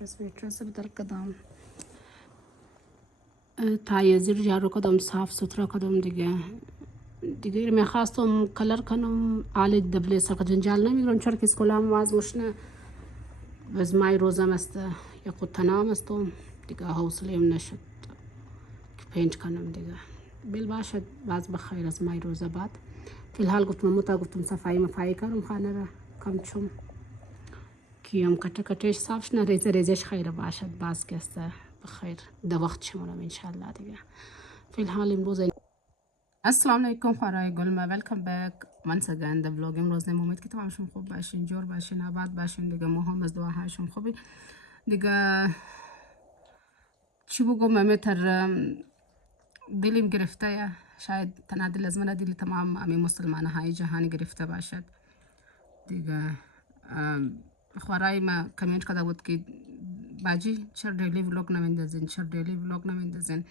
میترس بدر کدام تایزیر جارو کدام صاف سوترا کدام دیگه میخواستم کلر کنم آل دبله سر جنجال نمیگیرم چرا که اسکولام واز مشنه از مای روزم است یا خود تنام استم دیگه حوصله‌ام نشد که پینت کنم دیگه بیل باشد باز بخیر از مای روزه بعد فی الحال گفتم صفایی مفایی کردم خانه را کم چوم کیم کتش صاف شنه ریزش خیر باشد باز که است بخیر ده وقت شمونم انشالله دیگه فی الحال امروز السلام علیکم خورای گلمه ویلکم بک once again the vlog امروز امید که تمامشون خوب باشین جور باشین آباد باشین دیگه مهم از دعاهایشون خوبی دیگه چی بگم متر دلیم گرفته شاید تنها دل از من دل تمام امی مسلمان های جهانی گرفته باشد دیگه خورای ما کامنت کرده بود که باجی چرا دیلی ولاگ نمیندازین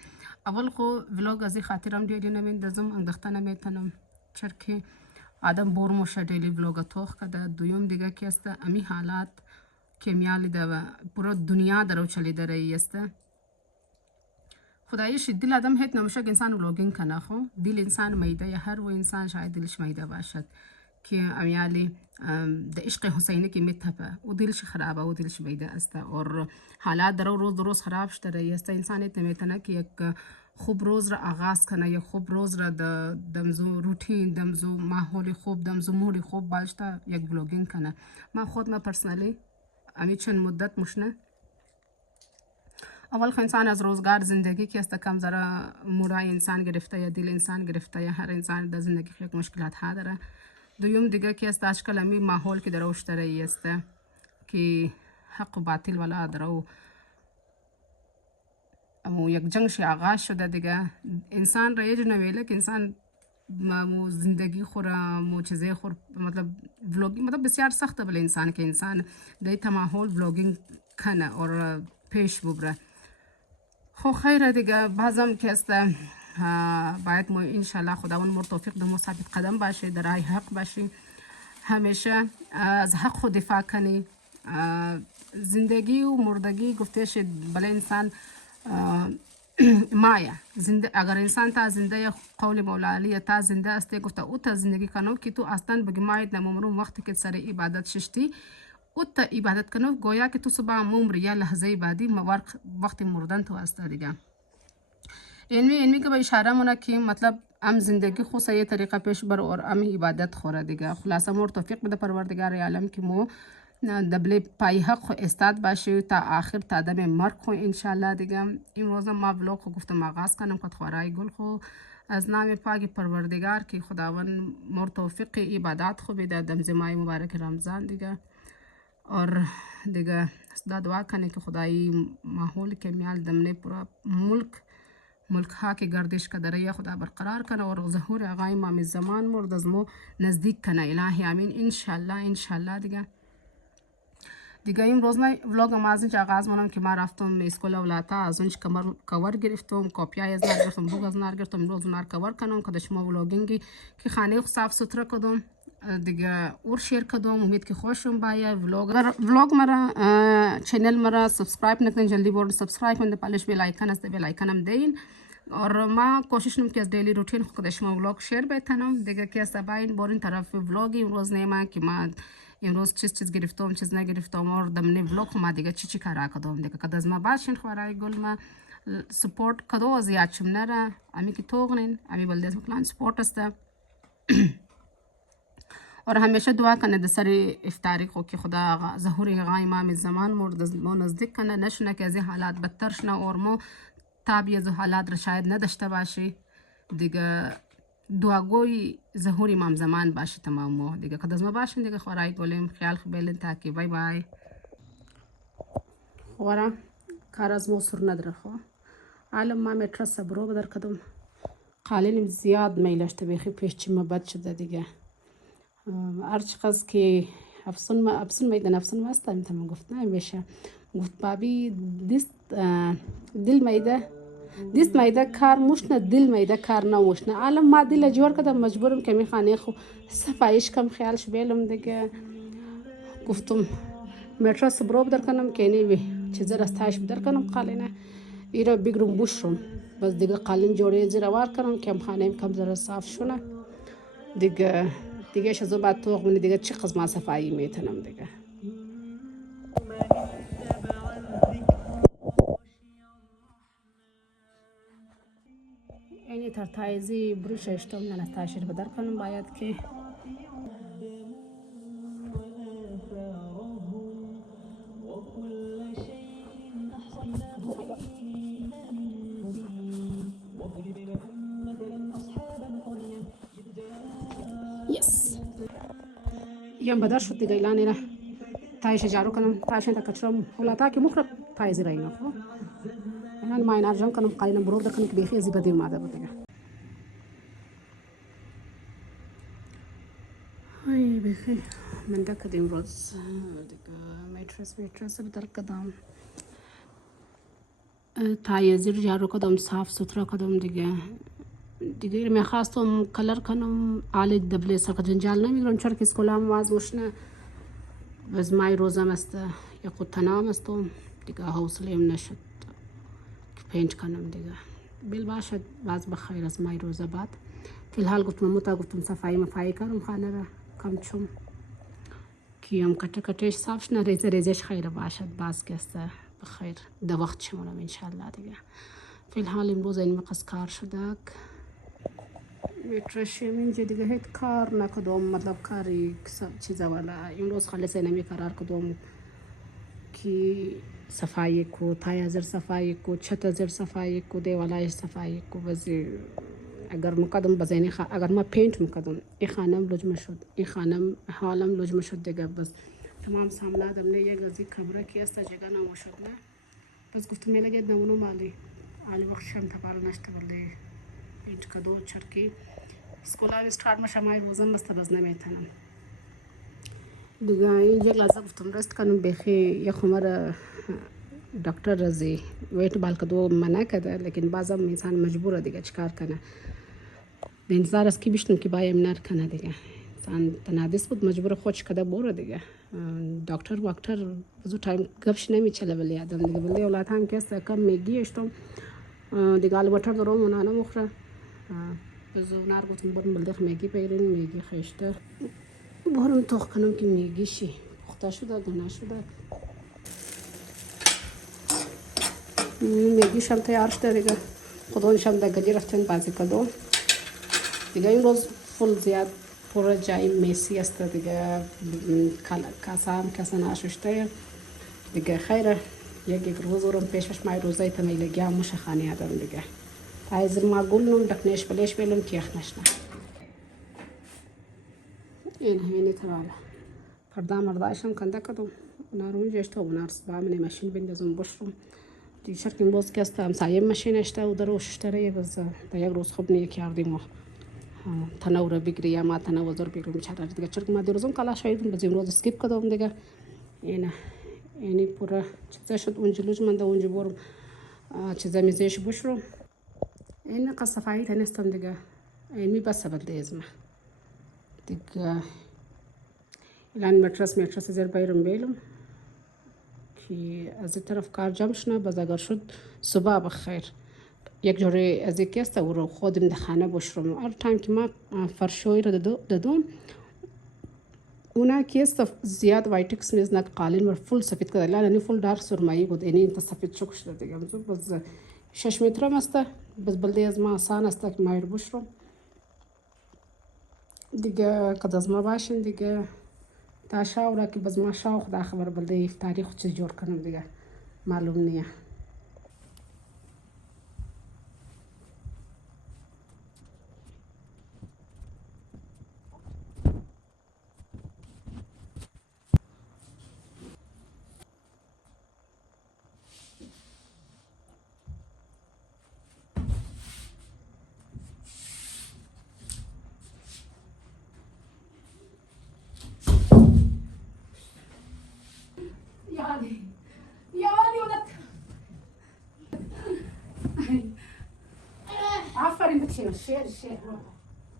اول خو ولاگ از خاطرم دیلی نمیندازم انداخته نمیتونم چرا که آدم بور موشه دیلی ولاگ توخ کده دویم دیگه که است امی حالات که میالی ده و پورا دنیا درو چلی داره است خدایش دل آدم هیت نمیشه که انسان ولاگینگ کنه خو دل انسان میده یا هر و انسان شاید دلش میده باشد که امیالی د عشق حسینی که میتپه و دلش خرابه و دلش بیده است اور حالات در روز خراب شده است انسان نمیتونه که یک خوب روز را آغاز کنه یا خوب روز را دمزو روتین دمزو ماحول خوب دمزو موری خوب بالشته یک بلاگینگ کنه من خود ما پرسنلی امی چند مدت مشنه اول انسان از روزگار زندگی که است کم ذره مورای انسان گرفته یا دل انسان گرفته یا هر انسان در زندگی یک مشکلات ها داره دویم دیگه که است اشکال امی ماحول که دروش داره است که حق و باطل ولا درو امو یک جنگش آغاز شده دیگه انسان را یه نمیله که انسان مو زندگی خوره مو چیزی خور مطلب ولاگینگ مطلب بسیار سخته بله انسان که انسان دیتا ماحول ولاگینگ کنه اور پیش ببره خو خیره دیگه بعضم که است باید ما انشالله خداوند ما توفیق ده ما ثابت قدم باشه در راه حق باشه همیشه از حق خود دفاع کنی زندگی و مردگی گفته شد بله انسان مایا اگر انسان تا زنده قول مولا علی تا زنده است گفته او تا زندگی کنو که تو اصلا بگی ماید نمومرون وقتی که سر عبادت ششتی او تا عبادت کنو گویا که تو صبح ممر یا لحظه بعدی وقت مردن تو است دیگه اینمی که به اشاره مونه که مطلب ام زندگی خو صحیح طریقه پیش بر اور ام عبادت خوره دیگه خلاصه مور توفیق بده پروردگار عالم که مو دبل پای حق خو استاد باشه تا آخر تا دم مرگ خو انشالله دیگه امروز ما ولاگ خو گفتم آغاز کنم که خورای گل خو از نام پاک پروردگار که خداوند مور توفیق عبادت خو بده دم ماه مبارک رمضان دیگه اور دیگه دعا کنه که خدای ماحول که میال دمنه پورا ملک ها که گردش کدره یا خدا برقرار کنه اور ظهور آقای امام زمان مرد از مو نزدیک کنه الهی امین انشالله دیگه این روز نه ولاگم از اینجا آغاز منم که ما رفتم اسکول اولاتا از اونج کور گرفتم کاپیای از نار گرفتم بوگ از نار گرفتم روز نار کور کنم که شما ولاگینگی که خانه صاف سوتره کدم دیگه اور شیر کدم امید که خوشم باید ولاگ مرا چینل مرا سبسکرایب نکنین جلدی برو سبسکرایب کنید پالش بیل آیکن است بیل آیکنم دین اور ما کوشش نمی که از دیلی روتین خود شما ولاگ شیر بتونم دیگه که است باین بورین طرف ولاگی امروز نیما که ما امروز چیز گرفتم چیز نگرفتم اور دمنی ولاگ ما دیگه چی کارا کدام دیگه کد از ما باشین خورای گل ما سپورت کدو از یاد چم نره امی که توغنین امی بلدیز مکلان سپورت است اور همیشه دعا کنه در سر افطاری خو که خدا ظهور آقای امام زمان مرد ما نزدیک کنه نشونه که از این حالات بدتر شنه اور ما تابی از حالات را شاید نداشته باشی دیگه دعاگوی ظهور امام زمان باشه تمام ما دیگه که از ما باشین دیگه خورای گلیم خیال خبیلن تاکی بای بای خورا کار از ما سر نداره خو عالم ما متر صبرو بدر کدم قالینم زیاد میلشته بخی پیش چی ما بد شده دیگه ارچقدر که افسون میدن افسون ماستم تمام گفت نمیشه گفت بابی دست میده کار مشنه دل میده کار نموشنه عالم ما دل جور کردم مجبورم که می خانه خو صفایش کم خیالش بیلم دیگه گفتم متر صبرو بدر کنم که نی چیزا از تاش بدر کنم قالینه ایرا بگیرم بوشم بس دیگه قالین جوری زیر وار کنم کم خانه کم ذره صاف شونه دیگه شزو بعد توق من دیگه چه قسم صفایی میتونم دیگه اینی ترتایزی بروش اشتم نه تاشیر بدر کنم باید که يس يوم بدر شو تيجي لاني لا تايش جارو كنم تايش انت كترم ولا تاكي مخرب تايز راينا خو انا ما ينرجم كنم قاينا برور ده كنك بيخي زي بدي ما ده بتجا هاي بيخي من ده كديم روز ميترس بدر قدام تایزی رو جارو کدام صاف سوترا کدام دیگه می خواستم کلر کنم آل دبله سر جنجال نمیگیرم چرا که اسکولام واز مشنه بس مای روزم است یا خود تنام استم دیگه حوصله‌ام نشد که پینت کنم دیگه بیل باشد باز بخیر از مای روزه بعد فی الحال گفتم صفایی مفایی کردم خانه را کم چوم کیم کتش صاف نه ریزش خیر باشد باز که است بخیر ده وقت شمونم انشالله دیگه فی الحال امروز این مقص کار شده میترشیم اینجا دیگه هیچ کار نکدم مطلب کاری چیزا والا امروز خالص نمی قرار کدم کی صفایی کو تایزر صفایی کو چت زر صفایی کو دیوالای صفایی کو بزی اگر مقدم بزنی اگر ما پینت مقدم این خانم لجمه شد این خانم حالم لجمه شد دیگه بس تمام ساملادم نه یک از این کمره کی است جگه نموشد نه بس گفتم میلگید نمونو مالی آلی وقت شم تبار نشته ولی پینت کدو چرکی اسکولا استارت میشه مای روزم مست باز نمیتونم دیگه این یک لحظه گفتم رست کنم بخی یه خمر دکتر رزی ویت بال کدو منع کرده لیکن بازم انسان مجبوره دیگه چیکار کنه به انتظار است که بیشتم که بایم نر کنه دیگه انسان تنادیس بود مجبور خودش کده بوره دیگه دکتر بزو تایم گپش نمیچله ولی آدم دیگه ولی اولاد هم که است کم میگی اشتم دیگه البته دارم اونا نمخره بزو نار گفتم برم بلدخ میگی پیرین میگی خشته برم توخ کنم که میگی شی پخته شده دونه شده میگیش هم تیار شده دیگه خودش هم دگلی رفتن بازی کدوم دیگه این روز فول زیاد پر جای میسی است دیگه کاسه هم کاسه ناششته دیگه خیره یک روز رو پیشش مای روزای تمیلگی هم مش خانی آدم دیگه تایزر ما گلنون دکنش بلش بلون کیخ نشنا این همینی تراله فردا مرداشم کنده کدوم نارون جشته و نارس با من ماشین بندازم بشرم دیگه شرکیم باز که است همسایه ماشین اشته و دروش اشتره باز تا یک روز خوب نیه کردیم و تناور بگیری یا ما تناور بگیریم چرا دیگه چرا ما دیروزم کلا شاید باز امروز اسکیپ کدوم دیگه اینی پورا چیزا شد اونجلوش من ده اونجا برم چیزا میزش بشرم این قصفایی تنستم دیگه این می بس بدل ازمه دیگه الان مترس زیر بیرون بیلم که از این طرف کار جمع شنه باز اگر شد صبح بخیر یک جوری از یکی است و رو خودم در خانه بشرم هر تایم که ما فرشوی رو دادم اونا که است زیاد وایتکس میز نک قالین و فول سفید کده لانه فول دار سرمایی بود اینی انت سفید شک شده دیگه باز 6 متر هم است باز بلده از ما آسان است که مایر بشرم دیگه قد از ما باشین دیگه تا شاورا که باز ما شاو خدا خبر بلده تاریخ چیز جور کنم دیگه معلوم نیه یعنی ولد آفرین بکشیم شیر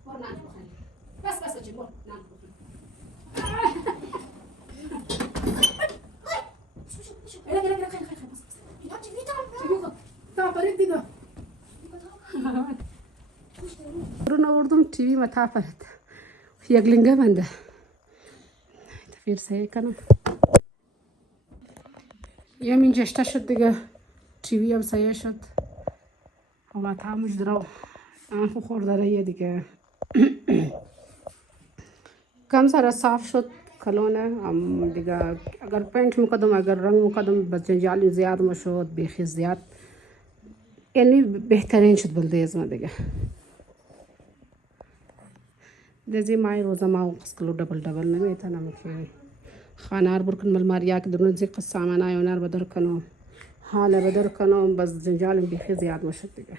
برو نان بخوری بس بچه برو نان بخوری خیلی تیوی متعفنت یک لنگه بنده تفیر سعی کنم یه من جشته شد دیگه تیوی هم سعیه شد حالا تعموش درو خو خورده یه دیگه کم سر صاف شد کلونه هم دیگه اگر پینت میکردم اگر رنگ میکردم بس جنجال زیاد میشد بیخی زیاد یعنی بهترین شد بلده از ما دیگه دیزی مای روزا ما قص کلو دبل نمیتونم که خانار برکن مل ماریا که درون زی قص سامانای اونار بدر کنم حالا بدر کنم بس جنجال بیخی زیاد میشد دیگه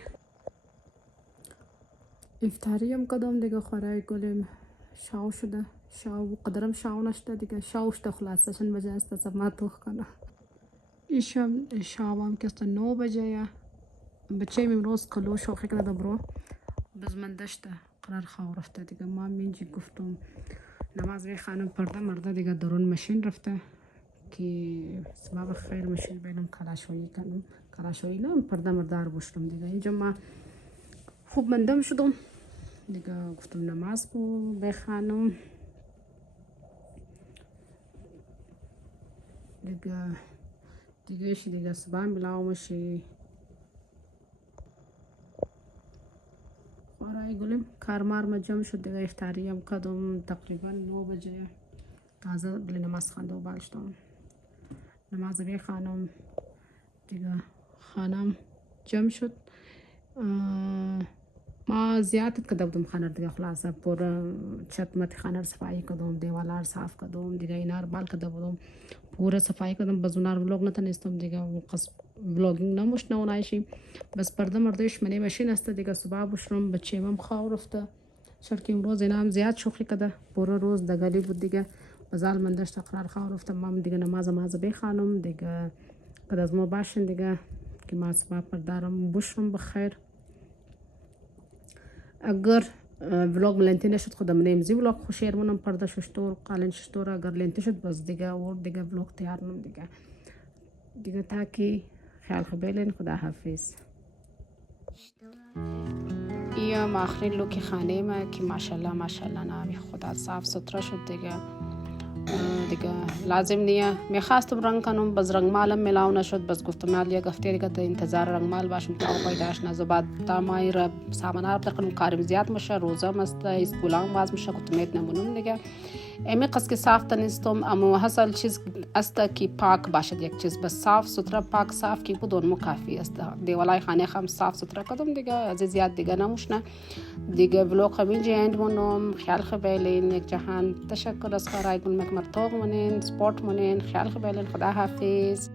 افطاری هم کدام دیگه خورای گلیم شاو شده شاو قدرم شاو نشده دیگه شاوشته خلاصه شن بجه است ما توخ کنه ایشم شاوام که است 9 بجه بچه من روز کلو شوخی کنه برو بز من داشته قرار خواه رفته دیگه ما منجی گفتم نماز بی خانم پرده مرده دیگه درون ماشین رفته که سبب خیر ماشین بینم کلاشویی کنم کلاشویی نم پرده مرده رو بشتم دیگه اینجا ما خوب مندم شدم دیگه گفتم نماز بخوانم دیگه صبح بلاو مشی خورای گلیم کارمار مجمع شد دیگه افطاری هم کدم تقریبا 9 بجه تازه بلی نماز خانده و بالشتم نماز بخوانم دیگه خانم جمع شد ما زیادت کده بودم خانه دیگه خلاصه پر چت مت خانه صفایی کدم دیوالار صاف کدم دیگه اینار بال کده بودم پورا صفایی کدم بزونار ولوگ نتونستم دیگه قص ولوگینگ نموشنه اونایشی بس پرده مردش منی ماشین است دیگه صبح بشرم بچه من خواو رفته شرکی امروز اینا هم زیاد شوخی کده پورا روز دگلی بود دیگه بازال من داشت قرار خواو رفتم من دیگه نماز بخوانم دیگه کده از ما باشین دیگه که ما صبح پردارم بشرم بخیر اگر ولوگ لنتی نشد خودم نمیزی ولوگ خوشیر منم پرده ششتور قالن ششتور اگر لنتی شد بس دیگه اور دیگه ولوگ تیار نم دیگه تا که خیال خبیلین خدا حافظ یا آخرین لوک خانه ما که ماشاءالله نامی خدا صاف ستره شد دیگه لازم نیه میخواستم رنگ کنم بس رنگ مالم ملاو نشد بس گفتم مال یک هفته دیگه تا انتظار رنگ مال باشم تا پیداش نزد بعد تا مای را سامان رو بکنم کارم زیاد میشه روزا مست اسکولام باز میشه گفتم نمونم دیگه امی قص که صاف تنستم اما حاصل چیز است که پاک باشد یک چیز بس صاف ستره پاک صاف کی بود اون کافی است دیوالای خانه خم صاف ستره کردم دیگه از زیاد دیگه نموشنه دیگه ولوگ همینجا اند مونم خیال خبیلین یک جهان تشکر از کارای گل مکمرتوق منین سپورت منین خیال خبیلین خدا حافظ